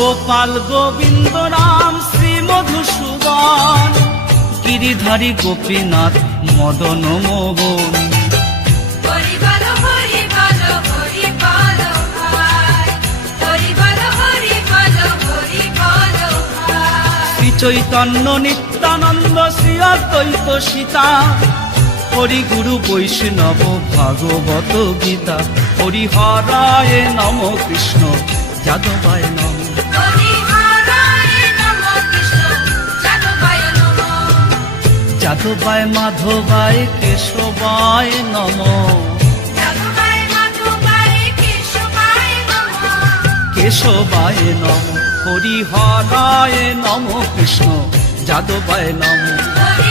গোপাল গোবিন্দ রাম শ্রী মধুসূদন, গিরিধারী গোপীনাথ মদন মোহন। হরি বলো হরি বলো হরি বলো ভাই, হরি বলো হরি বলো হরি বলো ভাই। শ্রী চৈতন্য নিত্যানন্দ শ্রী অদ্বৈত সীতা, হরি গুরু বৈষ্ণব ভাগবত গীতা। হরি হরায় নম কৃষ্ণ যাদবায় নম, হরি হরায় নমঃ কৃষ্ণ যাদবায় নমঃ, যাদবায় মাধবায় কেশবায় নম, যাদবায় মাধবায় কেশবায় নমঃ, কেশবায় নম। হরি হরায় নম কৃষ্ণ যাদবায় নম। হরি